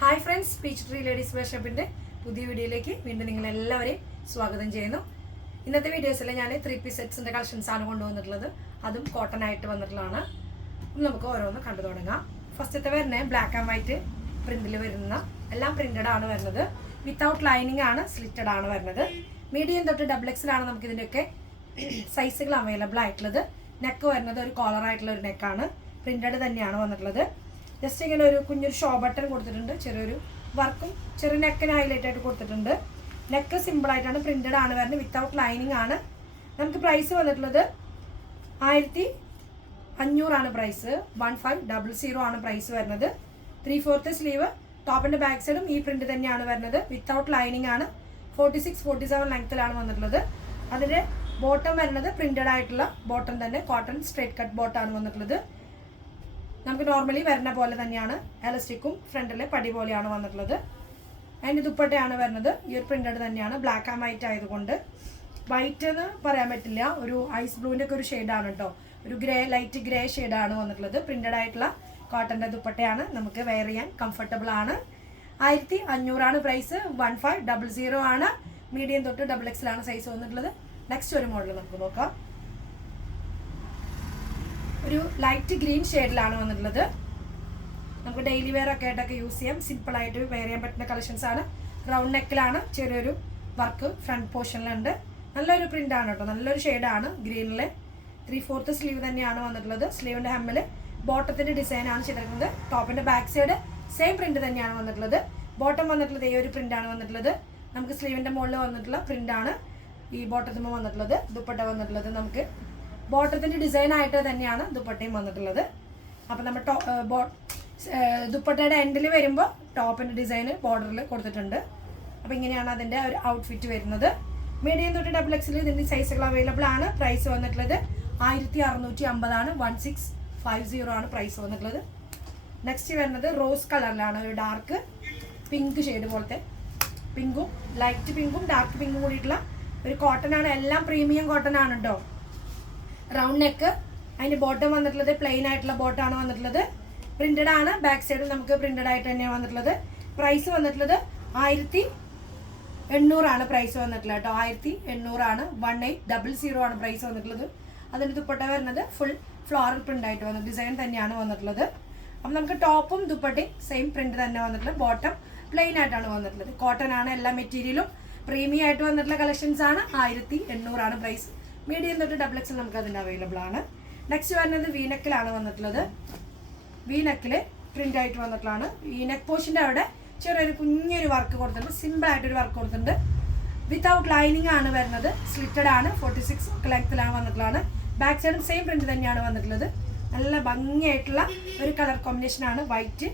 Hi friends speech tree ladies വേർഷപ്പിന്റെ പുതിയ വീഡിയോയിലേക്ക് വീണ്ടും നിങ്ങൾ എല്ലാവരെയും സ്വാഗതം ചെയ്യുന്നു. ഇന്നത്തെ വീഡിയോസിൽ ഞാൻ ത്രീ പീസ് സെറ്റ്സിന്റെ കളക്ഷൻസ് ആണ് കൊണ്ടുവന്നിട്ടുള്ളത്. അതും കോട്ടൺ ആയിട്ട് വന്നിട്ടുള്ളതാണ്. നമുക്ക് ഓരോന്ന് കണ്ടു തുടങ്ങാം. ഫസ്റ്റത്തെ വരുന്നത് ബ്ലാക്ക് ആൻഡ് വൈറ്റ് പ്രിന്റിൽ വരുന്ന എല്ലാം പ്രിന്റഡ് ആണ് വരുന്നത്. വിത്തൗട്ട് ലൈനിങ് ആണ് സ്ലിറ്റഡ് ആണ് വരുന്നത്. മീഡിയം തൊട്ട് ഡബിൾ എക്സിലാണ് നമുക്ക് ഇതിന്റെയൊക്കെ സൈസുകൾ അവൈലബിൾ ആയിട്ടുള്ളത്. നെക്ക് വരുന്നത് ഒരു കോളർ ആയിട്ടുള്ള ഒരു നെക്കാണ് പ്രിന്റഡ് തന്നെയാണ് വന്നിട്ടുള്ളത്. ജസ്റ്റ് ഇങ്ങനെ ഒരു കുഞ്ഞൊരു ഷോ ബട്ടൺ കൊടുത്തിട്ടുണ്ട്. ചെറിയൊരു വർക്കും ചെറിയ നെക്കിന് ഹൈലൈറ്റ് ആയിട്ട് കൊടുത്തിട്ടുണ്ട്. നെക്ക് സിമ്പിൾ ആയിട്ടാണ് പ്രിന്റഡ് ആണ് വരുന്നത് വിത്തൗട്ട് ലൈനിങ് ആണ്. നമുക്ക് പ്രൈസ് വന്നിട്ടുള്ളത് ആയിരത്തി അഞ്ഞൂറാണ് price one five double zero ആണ് പ്രൈസ് വരുന്നത്. ത്രീ ഫോർത്ത് സ്ലീവ് ടോപ്പിന്റെ ബാക്ക് സൈഡും ഈ പ്രിന്റ് തന്നെയാണ് വരുന്നത്. വിത്തൗട്ട് ലൈനിങ് ആണ്. ഫോർട്ടി സിക്സ് ഫോർട്ടി സെവൻ ലെങ്ത്തിലാണ് വന്നിട്ടുള്ളത്. അതിന്റെ ബോട്ടം വരുന്നത് പ്രിന്റഡ് ആയിട്ടുള്ള ബോട്ടം തന്നെ. കോട്ടൺ സ്ട്രേറ്റ് കട്ട് ബോട്ടാണ് വന്നിട്ടുള്ളത്. നമുക്ക് നോർമലി വരുന്ന പോലെ തന്നെയാണ് എലസ്റ്റിക്കും ഫ്രണ്ടിലെ പടി പോലെയാണ് വന്നിട്ടുള്ളത്. അതിന്റെ ദുപ്പട്ടയാണ് വരുന്നത്. ഈ ഒരു പ്രിന്റഡ് തന്നെയാണ്. ബ്ലാക്ക് ആൻഡ് വൈറ്റ് ആയതുകൊണ്ട് വൈറ്റ് എന്ന് പറയാൻ പറ്റില്ല. ഒരു ഐസ് ബ്ലൂവിന്റെ ഒക്കെ ഒരു ഷെയ്ഡാണ് കേട്ടോ ഒരു ഗ്രേ ലൈറ്റ് ഗ്രേ ഷെയ്ഡാണ് വന്നിട്ടുള്ളത്. പ്രിന്റഡ് ആയിട്ടുള്ള കോട്ടന്റെ ദുപ്പട്ടയാണ് നമുക്ക് വെയർ ചെയ്യാൻ കംഫർട്ടബിൾ ആണ്. ആയിരത്തി അഞ്ഞൂറാണ് price one five double zero ആണ്. മീഡിയം തൊട്ട് ഡബിൾ എക്സിലാണ് സൈസ് വന്നിട്ടുള്ളത്. നെക്സ്റ്റ് ഒരു മോഡൽ നമുക്ക് നോക്കാം. ഒരു ലൈറ്റ് ഗ്രീൻ ഷെയ്ഡിലാണ് വന്നിട്ടുള്ളത്. നമുക്ക് ഡെയിലി വെയർ ഒക്കെ ആയിട്ടൊക്കെ യൂസ് ചെയ്യാം. സിമ്പിൾ ആയിട്ട് വെയർ ചെയ്യാൻ പറ്റുന്ന കളക്ഷൻസ് ആണ്. റൗണ്ട് നെക്കിലാണ് ചെറിയൊരു വർക്ക് ഫ്രണ്ട് പോർഷനിലുണ്ട് നല്ലൊരു പ്രിന്റ് ആണ് കേട്ടോ നല്ലൊരു ഷെയ്ഡാണ് ഗ്രീനിലെ ത്രീ ഫോർത്ത് സ്ലീവ് തന്നെയാണ് വന്നിട്ടുള്ളത്. സ്ലീവിന്റെ ഹെമ്മിൽ ബോട്ടത്തിന്റെ ഡിസൈൻ ആണ് ചെയ്തിരിക്കുന്നത്. ടോപ്പിന്റെ ബാക്ക് സൈഡ് സെയിം പ്രിന്റ് തന്നെയാണ് വന്നിട്ടുള്ളത്. ബോട്ടം വന്നിട്ടുള്ളത് ഈ ഒരു പ്രിന്റ് ആണ് വന്നിട്ടുള്ളത്. നമുക്ക് സ്ലീവിന്റെ മുകളിൽ വന്നിട്ടുള്ള പ്രിന്റ് ആണ് ഈ ബോട്ടത്തുമ്പോൾ വന്നിട്ടുള്ളത്. ദുപ്പട്ട വന്നിട്ടുള്ളത് നമുക്ക് ബോട്ടത്തിന്റെ ഡിസൈൻ ആയിട്ട് തന്നെയാണ് ദുപ്പട്ടയും വന്നിട്ടുള്ളത്. അപ്പോൾ നമ്മൾ ടോ ദുപ്പട്ടയുടെ എൻഡിൽ വരുമ്പോൾ ടോപ്പിന്റെ ഡിസൈൻ ബോർഡറിൽ കൊടുത്തിട്ടുണ്ട്. അപ്പോൾ ഇങ്ങനെയാണ് അതിന്റെ ഒരു ഔട്ട്ഫിറ്റ് വരുന്നത്. മീഡിയം തൊട്ട് ഡബിൾ എക്സിൽ ഇതിന്റെ സൈസുകൾ അവൈലബിൾ ആണ്. പ്രൈസ് വന്നിട്ടുള്ളത് ആയിരത്തി അറുന്നൂറ്റി അമ്പതാണ് വൺ സിക്സ് ഫൈവ് സീറോ ആണ് പ്രൈസ് വന്നിട്ടുള്ളത്. നെക്സ്റ്റ് വരുന്നത് റോസ് കളറിലാണ് ഒരു ഡാർക്ക് പിങ്ക് ഷെയ്ഡ് പോലത്തെ പിങ്കും ലൈറ്റ് പിങ്കും ഡാർക്ക് പിങ്കും കൂടിയിട്ടുള്ള ഒരു കോട്ടൺ ആണ്. എല്ലാം പ്രീമിയം കോട്ടൺ ആണ് കേട്ടോ റൗണ്ട് നെക്ക് അതിന്റെ ബോട്ടം വന്നിട്ടുള്ളത് പ്ലെയിൻ ആയിട്ടുള്ള ബോട്ടാണ് വന്നിട്ടുള്ളത്. പ്രിന്റഡ് ആണ്. ബാക്ക് സൈഡും നമുക്ക് പ്രിന്റഡ് ആയിട്ട് തന്നെയാണ് വന്നിട്ടുള്ളത്. പ്രൈസ് വന്നിട്ടുള്ളത് ആയിരത്തി എണ്ണൂറാണ് പ്രൈസ് വന്നിട്ടുള്ളത് കേട്ടോ. ആയിരത്തി എണ്ണൂറാണ് വൺ എയ്റ്റ് ഡബിൾ സീറോ ആണ് പ്രൈസ് വന്നിട്ടുള്ളത്. അതിന്റെ ദുപ്പട്ട വരുന്നത് ഫുൾ ഫ്ലോറൽ പ്രിന്റ് ആയിട്ട് ഡിസൈൻ തന്നെയാണ് വന്നിട്ടുള്ളത്. അപ്പം നമുക്ക് ടോപ്പും ദുപ്പട്ടയും സെയിം പ്രിന്റ് തന്നെ വന്നിട്ടുള്ളത് ബോട്ടം പ്ലെയിൻ ആയിട്ടാണ് വന്നിട്ടുള്ളത്. കോട്ടൺ ആണ് എല്ലാ മെറ്റീരിയലും പ്രീമിയം ആയിട്ട് വന്നിട്ടുള്ള കളക്ഷൻസ് ആണ്. ആയിരത്തി എണ്ണൂറാണ് പ്രൈസ് മീഡിയം തൊട്ട് ഡബിൾ എക്സ് നമുക്ക് അതിന് അവൈലബിൾ ആണ്. നെക്സ്റ്റ് വരുന്നത് വീനക്കിലാണ് വന്നിട്ടുള്ളത്. വീനക്കിൽ പ്രിന്റ് ആയിട്ട് വന്നിട്ടുള്ളതാണ്. ഈ നെക്ക് പോഷന്റെ അവിടെ ചെറിയൊരു കുഞ്ഞൊരു വർക്ക് കൊടുത്തിട്ടുണ്ട്. സിമ്പിൾ ആയിട്ടൊരു വർക്ക് കൊടുത്തിട്ടുണ്ട്. വിത്തൗട്ട് ലൈനിങ് ആണ് വരുന്നത്. സ്ലിറ്റഡ് ആണ്. ഫോർട്ടി സിക്സ് ലെങ്ത്തിലാണ് വന്നിട്ടുള്ളതാണ്. ബാക്ക് സൈഡും സെയിം പ്രിന്റ് തന്നെയാണ് വന്നിട്ടുള്ളത്. നല്ല ഭംഗിയായിട്ടുള്ള ഒരു കളർ കോമ്പിനേഷൻ ആണ്. വൈറ്റ്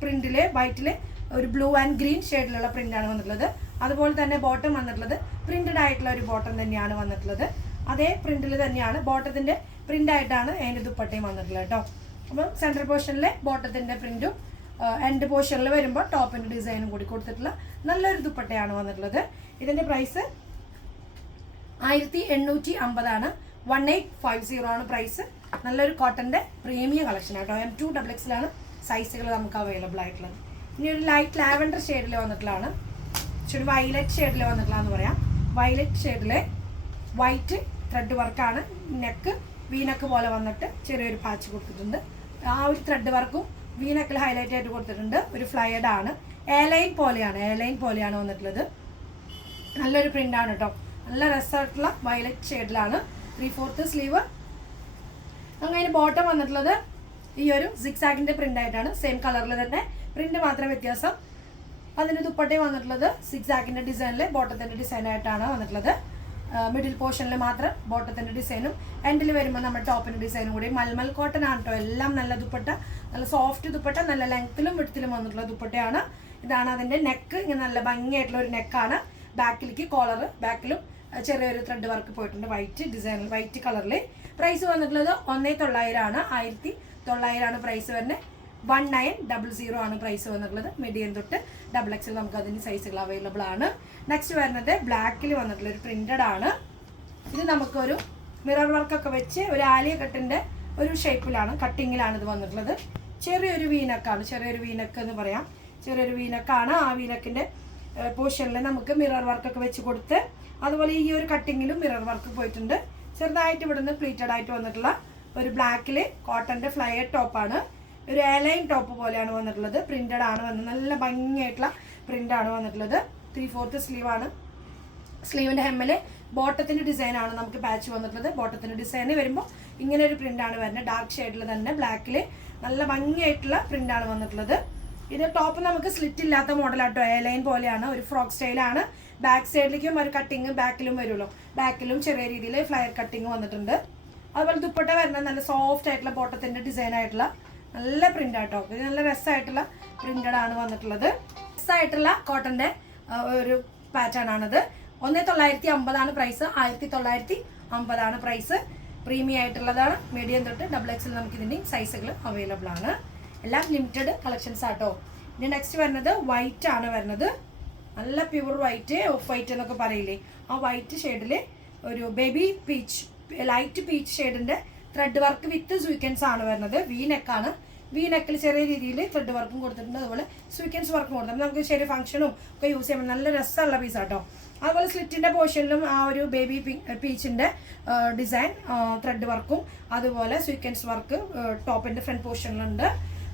പ്രിന്റിൽ വൈറ്റിൽ ഒരു ബ്ലൂ ആൻഡ് ഗ്രീൻ ഷെയ്ഡിലുള്ള ആണ് വന്നിട്ടുള്ളത്. അതുപോലെ തന്നെ ബോട്ടം വന്നിട്ടുള്ളത് പ്രിന്റഡ് ആയിട്ടുള്ള ഒരു ബോട്ടം തന്നെയാണ് വന്നിട്ടുള്ളത്. അതേ പ്രിന്റിൽ തന്നെയാണ് ബോട്ടത്തിന്റെ പ്രിന്റ് ആയിട്ടാണ് അതിന്റെ ദുപ്പട്ടയും വന്നിട്ടുള്ളത് കേട്ടോ. അപ്പം സെൻട്രൽ പോർഷനിലെ ബോട്ടത്തിന്റെ പ്രിന്റും എൻഡ് പോർഷനിൽ വരുമ്പോൾ ടോപ്പിന്റെ ഡിസൈനും കൂടി കൊടുത്തിട്ടുള്ള നല്ലൊരു ദുപ്പട്ടയാണ് വന്നിട്ടുള്ളത്. ഇതിന്റെ പ്രൈസ് ആയിരത്തി എണ്ണൂറ്റി അമ്പതാണ് വൺ എയ്റ്റ് ഫൈവ് സീറോ ആണ് പ്രൈസ് നല്ലൊരു കോട്ടന്റെ പ്രീമിയം കളക്ഷൻ ആട്ടോ എം ടു ഡബിൾ എക്സിലാണ് സൈസുകൾ നമുക്ക് അവൈലബിൾ ആയിട്ടുള്ളത്. ഇനി ഒരു ലൈറ്റ് ലാവൻഡർ ഷെയ്ഡിൽ വന്നിട്ടുള്ളതാണ്. ഇച്ചിരി വയലറ്റ് ഷെയ്ഡിൽ വന്നിട്ടുള്ളതെന്ന് പറയാം. വയലറ്റ് ഷെയ്ഡിലെ വൈറ്റ് ത്രെഡ് വർക്കാണ് നെക്ക് വീനക്ക് പോലെ വന്നിട്ട് ചെറിയൊരു പാച്ച് കൊടുത്തിട്ടുണ്ട്. ആ ഒരു ത്രെഡ് വർക്കും വീനക്കിൽ ഹൈലൈറ്റ് ആയിട്ട് കൊടുത്തിട്ടുണ്ട്. ഒരു ഫ്ലയർഡ് ആണ്. എയർലൈൻ പോലെയാണ്. എയർലൈൻ പോലെയാണ് വന്നിട്ടുള്ളത്. നല്ലൊരു പ്രിന്റ് ആണ് കേട്ടോ നല്ല രസമായിട്ടുള്ള വയലറ്റ് ഷെയ്ഡിലാണ് ത്രീ ഫോർത്ത് സ്ലീവ് അങ്ങനെ ബോട്ടം വന്നിട്ടുള്ളത് ഈ ഒരു സിക്സാഗിന്റെ പ്രിന്റ് ആയിട്ടാണ്. സെയിം കളറിൽ തന്നെ. പ്രിന്റ് മാത്രം വ്യത്യാസം. അതിന് ദുപ്പട്ടയും വന്നിട്ടുള്ളത് സിക്സ് ആക്കിന്റെ ഡിസൈനിൽ ബോട്ടത്തിന്റെ ഡിസൈൻ ആയിട്ടാണ് വന്നിട്ടുള്ളത്. മിഡിൽ പോർഷനിൽ മാത്രം ബോട്ടത്തിന്റെ ഡിസൈനും എൻഡിൽ വരുമ്പോൾ നമ്മുടെ ടോപ്പിന്റെ ഡിസൈനും കൂടി. മൽമൽ കോട്ടൺ ആണ് കേട്ടോ എല്ലാം നല്ല ദുപ്പട്ട. നല്ല സോഫ്റ്റ് ദുപ്പട്ട നല്ല ലെങ്ത്തിലും വിടത്തിലും വന്നിട്ടുള്ള ദുപ്പട്ടയാണ്. ഇതാണ് അതിന്റെ നെക്ക് ഇങ്ങനെ നല്ല ഭംഗിയായിട്ടുള്ള ഒരു നെക്കാണ് ബാക്കിലേക്ക് കോളർ ബാക്കിലും ചെറിയൊരു ത്രെഡ് വർക്ക് പോയിട്ടുണ്ട് വൈറ്റ് ഡിസൈൻ വൈറ്റ് കളറിൽ പ്രൈസ് വന്നിട്ടുള്ളത് ഒന്നേ തൊള്ളായിരം ആണ്. ആയിരത്തി തൊള്ളായിരം ആണ് പ്രൈസ് വരുന്നത്. വൺ നയൻ ഡബിൾ സീറോ ആണ് പ്രൈസ് വന്നിട്ടുള്ളത്. മീഡിയം തൊട്ട് ഡബിൾ എക്സിൽ നമുക്ക് അതിന് സൈസുകൾ അവൈലബിൾ ആണ്. നെക്സ്റ്റ് വരുന്നത് ബ്ലാക്കിൽ വന്നിട്ടുള്ള ഒരു പ്രിന്റഡ് ആണ്. ഇത് നമുക്കൊരു മിറർ വർക്കൊക്കെ വെച്ച് ഒരു ആലിയ കട്ടിന്റെ ഒരു ഷേപ്പിലാണ് കട്ടിങ്ങിലാണ് ഇത് വന്നിട്ടുള്ളത്. ചെറിയൊരു വീനക്കാണ് ചെറിയൊരു വീനക്ക് എന്ന് പറയാം. ചെറിയൊരു വീനക്കാണ് ആ വീനക്കിന്റെ പോർഷനിൽ നമുക്ക് മിറർ വർക്കൊക്കെ വെച്ച് കൊടുത്ത് അതുപോലെ ഈ ഒരു കട്ടിങ്ങിലും മിറർ വർക്ക് പോയിട്ടുണ്ട്. ചെറുതായിട്ട് ഇവിടുന്ന് പ്ലീറ്റഡ് ആയിട്ട് വന്നിട്ടുള്ള ഒരു ബ്ലാക്കിൽ കോട്ടന്റെ ഫ്ലയർ ടോപ്പാണ് ഒരു എലൈൻ ടോപ്പ് പോലെയാണ് വന്നിട്ടുള്ളത്. പ്രിന്റഡ് ആണ് വന്നത് നല്ല ഭംഗിയായിട്ടുള്ള പ്രിന്റ് ആണ് വന്നിട്ടുള്ളത്. ത്രീ ഫോർത്ത് സ്ലീവ് ആണ്. സ്ലീവിന്റെ ഹെമ്മിൽ ബോട്ടത്തിന്റെ ഡിസൈൻ ആണ് നമുക്ക് പാച്ച് വന്നിട്ടുള്ളത്. ബോട്ടത്തിന്റെ ഡിസൈൻ വരുമ്പോൾ ഇങ്ങനെ ഒരു പ്രിന്റ് ആണ് വരുന്നത്. ഡാർക്ക് ഷെയ്ഡിൽ തന്നെ ബ്ലാക്കിൽ നല്ല ഭംഗിയായിട്ടുള്ള പ്രിന്റ് ആണ് വന്നിട്ടുള്ളത്. ഇത് ടോപ്പ് നമുക്ക് സ്ലിറ്റ് ഇല്ലാത്ത മോഡലാട്ടോ ലൈൻ പോലെയാണ്. ഒരു ഫ്രോക്ക് സ്റ്റൈലാണ് ബാക്ക് സൈഡിലേക്കും ഒരു കട്ടിങ് ബാക്കിലും വരുമല്ലോ ബാക്കിലും ചെറിയ രീതിയിൽ ഫ്ലയർ കട്ടിങ് വന്നിട്ടുണ്ട്. അതുപോലെ ദുപ്പട്ട വരുന്നത് നല്ല സോഫ്റ്റ് ആയിട്ടുള്ള ബോട്ടത്തിന്റെ ഡിസൈൻ ആയിട്ടുള്ള നല്ല പ്രിന്റ് ആട്ടോ ഇത് നല്ല രസമായിട്ടുള്ള പ്രിന്റഡ് ആണ് വന്നിട്ടുള്ളത്. രസമായിട്ടുള്ള കോട്ടന്റെ ഒരു പാറ്റേൺ ആണത്. ഒന്ന് തൊള്ളായിരത്തി അമ്പതാണ് പ്രൈസ്. ആയിരത്തി തൊള്ളായിരത്തി അമ്പതാണ് പ്രൈസ്. പ്രീമിയം ആയിട്ടുള്ളതാണ്. മീഡിയം തൊട്ട് ഡബിൾ എക്സിൽ നമുക്ക് ഇതിന്റെ സൈസുകൾ അവൈലബിൾ ആണ്. എല്ലാം ലിമിറ്റഡ് കളക്ഷൻസ് ആട്ടോ. ഇനി നെക്സ്റ്റ് വരുന്നത് വൈറ്റ് ആണ് വരുന്നത്. നല്ല പ്യൂർ വൈറ്റ് ഓഫ് വൈറ്റ് എന്നൊക്കെ പറയില്ലേ. ആ വൈറ്റ് ഷെയ്ഡിൽ ഒരു ബേബി പീച്ച് ലൈറ്റ് പീച്ച് ഷെയ്ഡിന്റെ ത്രെഡ് വർക്ക് വിത്ത് സ്വീക്കൻസ് ആണ് വരുന്നത്. വി നെക്കാണ് വി നെക്കിൽ ചെറിയ രീതിയിൽ ത്രെഡ് വർക്കും കൊടുത്തിട്ടുണ്ട്. അതുപോലെ സ്വീക്കൻസ് വർക്കും കൊടുത്തിട്ടുണ്ട്. നമുക്ക് ചെറിയ ഫംഗ്ഷനും ഒക്കെ യൂസ് ചെയ്യാൻ നല്ല രസമുള്ള പീസ് ആട്ടോ. അതുപോലെ സ്ലിറ്റിന്റെ പോർഷനിലും ആ ഒരു ബേബി പീച്ചിന്റെ ഡിസൈൻ ത്രെഡ് വർക്കും അതുപോലെ സ്വീക്കൻസ് വർക്ക് ടോപ്പിന്റെ ഫ്രണ്ട് പോർഷനിലുണ്ട്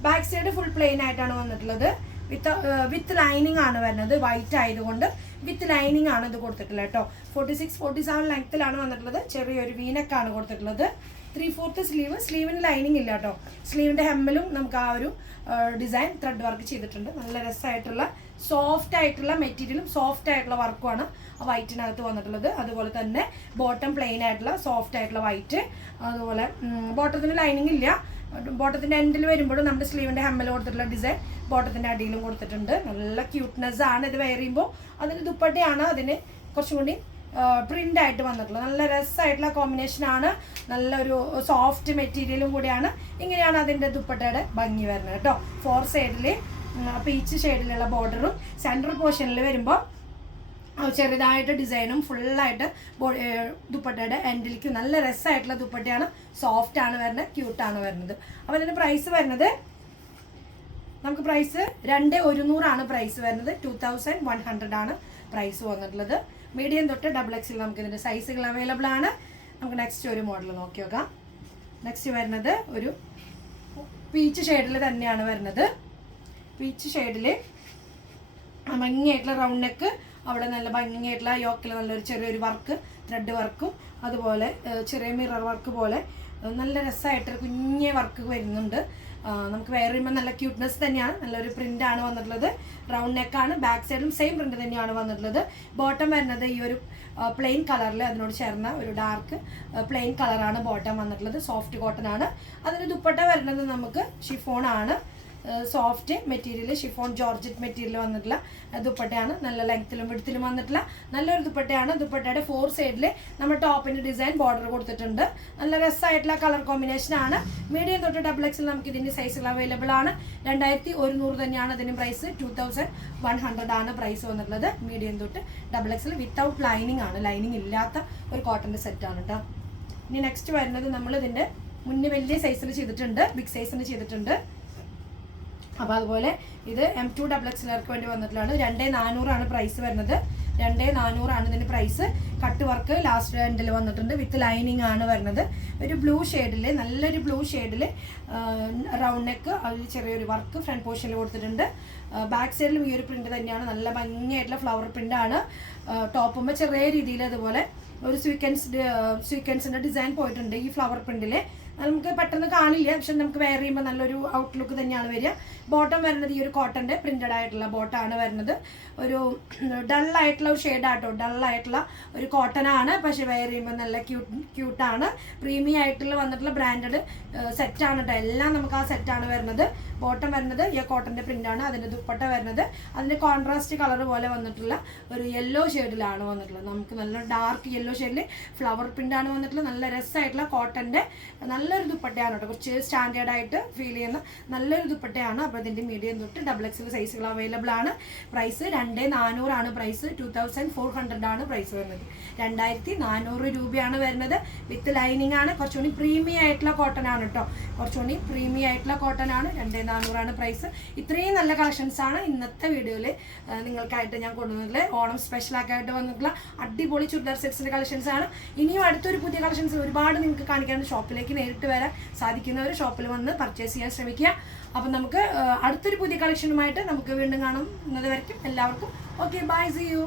ബാക്ക് സൈഡ് ഫുൾ പ്ലെയിൻ ആയിട്ടാണ് വന്നിട്ടുള്ളത്. വിത്ത് വിത്ത് ലൈനിങ് ആണ് വരുന്നത്. വൈറ്റ് ആയതുകൊണ്ട് വിത്ത് ലൈനിങ് ആണ് ഇത് കൊടുത്തിട്ടുള്ളത് കേട്ടോ. ഫോർട്ടി സിക്സ് ഫോർട്ടി സെവൻ ലെങ്ത്തിലാണ് വന്നിട്ടുള്ളത്. ചെറിയൊരു വീനക്കാണ് കൊടുത്തിട്ടുള്ളത്. ത്രീ ഫോർത്ത് സ്ലീവ് സ്ലീവിന് ലൈനിങ് ഇല്ല കേട്ടോ സ്ലീവിന്റെ ഹെമ്മലും നമുക്ക് ആ ഒരു ഡിസൈൻ ത്രെഡ് വർക്ക് ചെയ്തിട്ടുണ്ട്. നല്ല രസമായിട്ടുള്ള സോഫ്റ്റ് ആയിട്ടുള്ള മെറ്റീരിയലും സോഫ്റ്റ് ആയിട്ടുള്ള വർക്കുമാണ് ആ വൈറ്റിനകത്ത് വന്നിട്ടുള്ളത്. അതുപോലെ തന്നെ ബോട്ടം പ്ലെയിൻ ആയിട്ടുള്ള സോഫ്റ്റ് ആയിട്ടുള്ള വൈറ്റ് അതുപോലെ ബോട്ടത്തിന് ലൈനിങ് ഇല്ല. ബോട്ടത്തിന്റെ എൻഡിൽ വരുമ്പോഴും നമ്മുടെ സ്ലീവിന്റെ ഹെമ്മൽ കൊടുത്തിട്ടുള്ള ഡിസൈൻ ബോട്ടത്തിന്റെ അടിയിലും കൊടുത്തിട്ടുണ്ട്. നല്ല ക്യൂട്ട്നെസ് ആണ് ഇത് വെയർ ചെയ്യുമ്പോൾ അതിന് ദുപ്പട്ടയാണ് അതിന് കുറച്ചും കൂടി പ്രിന്റ് ആയിട്ട് വന്നിട്ടുള്ളത്. നല്ല രസമായിട്ടുള്ള കോമ്പിനേഷൻ ആണ്. നല്ലൊരു സോഫ്റ്റ് മെറ്റീരിയലും കൂടിയാണ്. ഇങ്ങനെയാണ് അതിന്റെ ദുപ്പട്ടയുടെ ഭംഗി വരുന്നത് കേട്ടോ. ഫോർ സൈഡിൽ പീച്ച് ഷെയ്ഡിലുള്ള ബോർഡറും സെൻട്രൽ പോർഷനിൽ വരുമ്പോൾ ചെറുതായിട്ട് ഡിസൈനും ഫുള്ളായിട്ട് ദുപ്പട്ടയുടെ എൻഡിലേക്ക് നല്ല രസമായിട്ടുള്ള ദുപ്പട്ടയാണ്. സോഫ്റ്റ് ആണ് വരുന്നത് ക്യൂട്ടാണ് വരുന്നത്. അപ്പോൾ ഇതിന്റെ പ്രൈസ് വരുന്നത് നമുക്ക് പ്രൈസ് രണ്ട് ഒരുന്നൂറാണ് പ്രൈസ് വരുന്നത്. ടു തൗസൻഡ് വൺ ഹൺഡ്രഡ് ആണ് പ്രൈസ് വന്നിട്ടുള്ളത്. മീഡിയം തൊട്ട് ഡബിൾ എക്സിൽ നമുക്ക് ഇതിന്റെ സൈസുകൾ അവൈലബിൾ ആണ്. നമുക്ക് നെക്സ്റ്റ് ഒരു മോഡൽ നോക്കി നോക്കാം. നെക്സ്റ്റ് വരുന്നത് ഒരു പീച്ച് ഷെയ്ഡിൽ തന്നെയാണ് വരുന്നത്. പീച്ച് ഷെയ്ഡിൽ ഭംഗിയായിട്ടുള്ള റൗണ്ട് നെക്ക് അവിടെ നല്ല ഭംഗിയായിട്ടുള്ള യോക്കിൽ നല്ലൊരു ചെറിയൊരു വർക്ക് ത്രെഡ് വർക്കും അതുപോലെ ചെറിയ മിറർ വർക്ക് പോലെ നല്ല രസമായിട്ടൊരു കുഞ്ഞ് വർക്ക് വരുന്നുണ്ട്. നമുക്ക് വെയർ ചെയ്യുമ്പോൾ നല്ല ക്യൂട്ട്നെസ് തന്നെയാണ്. നല്ലൊരു പ്രിന്റ് ആണ് വന്നിട്ടുള്ളത്. റൗണ്ട് നെക്കാണ് ബാക്ക് സൈഡും സെയിം പ്രിന്റ് തന്നെയാണ് വന്നിട്ടുള്ളത്. ബോട്ടം വരുന്നത് ഈ ഒരു പ്ലെയിൻ കളറിൽ അതിനോട് ചേർന്ന ഒരു ഡാർക്ക് പ്ലെയിൻ കളറാണ് ബോട്ടം വന്നിട്ടുള്ളത്. സോഫ്റ്റ് കോട്ടൺ ആണ്. അതിന് ദുപ്പട്ട വരുന്നത് നമുക്ക് ഷിഫോൺ ആണ്. Soft material chiffon georgette material വന്നിട്ടുള്ള ദുപ്പട്ടയാണ്. നല്ല ലെങ്ത്തിലും വിടുത്തിലും വന്നിട്ടുള്ള നല്ലൊരു ദുപ്പട്ടയാണ്. ദുപ്പട്ടയുടെ ഫോർ സൈഡിൽ നമ്മൾ ടോപ്പിന്റെ ഡിസൈൻ ബോർഡർ കൊടുത്തിട്ടുണ്ട്. നല്ല രസമായിട്ടുള്ള കളർ കോമ്പിനേഷൻ ആണ്. മീഡിയം തൊട്ട് ഡബിൾ എക്സിൽ നമുക്ക് ഇതിന്റെ സൈസുകൾ അവൈലബിൾ ആണ്. രണ്ടായിരത്തി ഒരുന്നൂറ് തന്നെയാണ് ഇതിന് price two thousand one hundred ആണ് പ്രൈസ് വന്നിട്ടുള്ളത്. മീഡിയം തൊട്ട് ഡബിൾ എക്സിൽ വിത്തൗട്ട് ലൈനിങ് ആണ്. ലൈനിങ് ഇല്ലാത്ത ഒരു കോട്ടന്റെ സെറ്റ് ആണ് കേട്ടോ ഇനി നെക്സ്റ്റ് വരുന്നത് നമ്മൾ ഇതിന്റെ മുന്നേ വലിയ സൈസിൽ ചെയ്തിട്ടുണ്ട്. ബിഗ് സൈസിന് ചെയ്തിട്ടുണ്ട്. അപ്പോൾ അതുപോലെ ഇത് എം ടു ഡബിൾ എക്സിലർക്ക് വേണ്ടി വന്നിട്ടുള്ളതാണ്. രണ്ടേ നാനൂറാണ് പ്രൈസ് വരുന്നത്. രണ്ടേ നാനൂറാണ് ഇതിന്റെ പ്രൈസ് കട്ട് വർക്ക് ലാസ്റ്റ് എൻഡിൽ വന്നിട്ടുണ്ട്. വിത്ത് ലൈനിങ് ആണ് വരുന്നത്. ഒരു ബ്ലൂ ഷെയ്ഡിൽ നല്ലൊരു ബ്ലൂ ഷെയ്ഡിൽ റൗണ്ട് നെക്ക് അതിൽ ചെറിയൊരു വർക്ക് ഫ്രണ്ട് പോർഷനിൽ കൊടുത്തിട്ടുണ്ട്. ബാക്ക് സൈഡിലും ഈ ഒരു പ്രിന്റ് തന്നെയാണ്. നല്ല ഭംഗിയായിട്ടുള്ള ഫ്ലവർ പ്രിന്റ് ആണ്. ടോപ്പുമ്പോൾ ചെറിയ രീതിയിൽ അതുപോലെ ഒരു സ്വീക്കൻസ് സ്വീക്കൻസിന്റെ ഡിസൈൻ പോയിട്ടുണ്ട് ഈ ഫ്ലവർ പ്രിന്റിൽ നമുക്ക് പെട്ടെന്ന് കാണില്ല. പക്ഷെ നമുക്ക് വെയർ ചെയ്യുമ്പോൾ നല്ലൊരു ഔട്ട്ലുക്ക് തന്നെയാണ് വരിക. ബോട്ടം വരുന്നത് ഈ ഒരു കോട്ടന്റെ പ്രിന്റഡ് ആയിട്ടുള്ള ബോട്ടാണ് വരുന്നത്. ഒരു ഡൾ ആയിട്ടുള്ള ഒരു ഷെയ്ഡ് ആട്ടോ. ഡൾ ആയിട്ടുള്ള ഒരു കോട്ടൺ ആണ്. പക്ഷെ വെയർ ചെയ്യുമ്പോൾ നല്ല ക്യൂട്ട് ക്യൂട്ടാണ് പ്രീമിയം ആയിട്ടുള്ള വന്നിട്ടുള്ള ബ്രാൻഡഡ് സെറ്റാണ് കേട്ടോ എല്ലാം നമുക്ക് ആ സെറ്റാണ് വരുന്നത്. ബോട്ടം വരുന്നത് ഈ കോട്ടന്റെ പ്രിന്റാണ് അതിന്റെ ദുപ്പട്ട വരുന്നത്. അതിന്റെ കോൺട്രാസ്റ്റ് കളർ പോലെ വന്നിട്ടുള്ള ഒരു യെല്ലോ ഷെയ്ഡിലാണ് വന്നിട്ടുള്ളത്. നമുക്ക് നല്ല ഡാർക്ക് യെല്ലോ ഷെയ്ഡിൽ ഫ്ലവർ പ്രിന്റാണ് വന്നിട്ടുള്ളത്. നല്ല രസമായിട്ടുള്ള കോട്ടന്റെ നല്ല നല്ലൊരു ദുപ്പട്ടയാണ് കേട്ടോ. കുറച്ച് സ്റ്റാൻഡേർഡ് ആയിട്ട് ഫീൽ ചെയ്യുന്ന നല്ലൊരു ദുപ്പട്ടയാണ്. അപ്പോൾ ഇതിന്റെ മീഡിയം തൊട്ട് ഡബിൾ എക്സൽ സൈസുകൾ അവൈലബിൾ ആണ്. പ്രൈസ് രണ്ട് നാനൂറാണ് price two thousand four hundred ആണ് പ്രൈസ് വരുന്നത്. രണ്ടായിരത്തി നാനൂറ് രൂപയാണ് വരുന്നത്. വിത്ത് ലൈനിങ് ആണ്. കുറച്ചുകൂടി പ്രീമിയം ആയിട്ടുള്ള കോട്ടൺ ആണ് കേട്ടോ. കുറച്ചുകൂടി പ്രീമിയം ആയിട്ടുള്ള കോട്ടൺ ആണ്. രണ്ടേ നാനൂറാണ് പ്രൈസ് ഇത്രയും നല്ല കളക്ഷൻസ് ആണ് ഇന്നത്തെ വീഡിയോയിൽ നിങ്ങൾക്കായിട്ട് ഞാൻ കൊണ്ടുവന്നിട്ടുള്ള ഓണം സ്പെഷ്യൽ ആയിട്ട് വന്നിട്ടുള്ള അടിപൊളി ചുരിദാർ സെറ്റ്സിന്റെ കളക്ഷൻസ് ആണ്. ഇനിയും അടുത്തൊരു പുതിയ കളക്ഷൻസ് ഒരുപാട് നിങ്ങൾക്ക് കാണിക്കാൻ ഷോപ്പിലേക്ക് നേരിട്ട് വരാൻ സാധിക്കുന്നവർ ഷോപ്പിൽ വന്ന് പർച്ചേസ് ചെയ്യാൻ ശ്രമിക്കുക. അപ്പം നമുക്ക് അടുത്തൊരു പുതിയ കളക്ഷനുമായിട്ട് നമുക്ക് വീണ്ടും കാണുന്നത് വരയ്ക്കും. എല്ലാവർക്കും ഓക്കെ ബൈ സി യു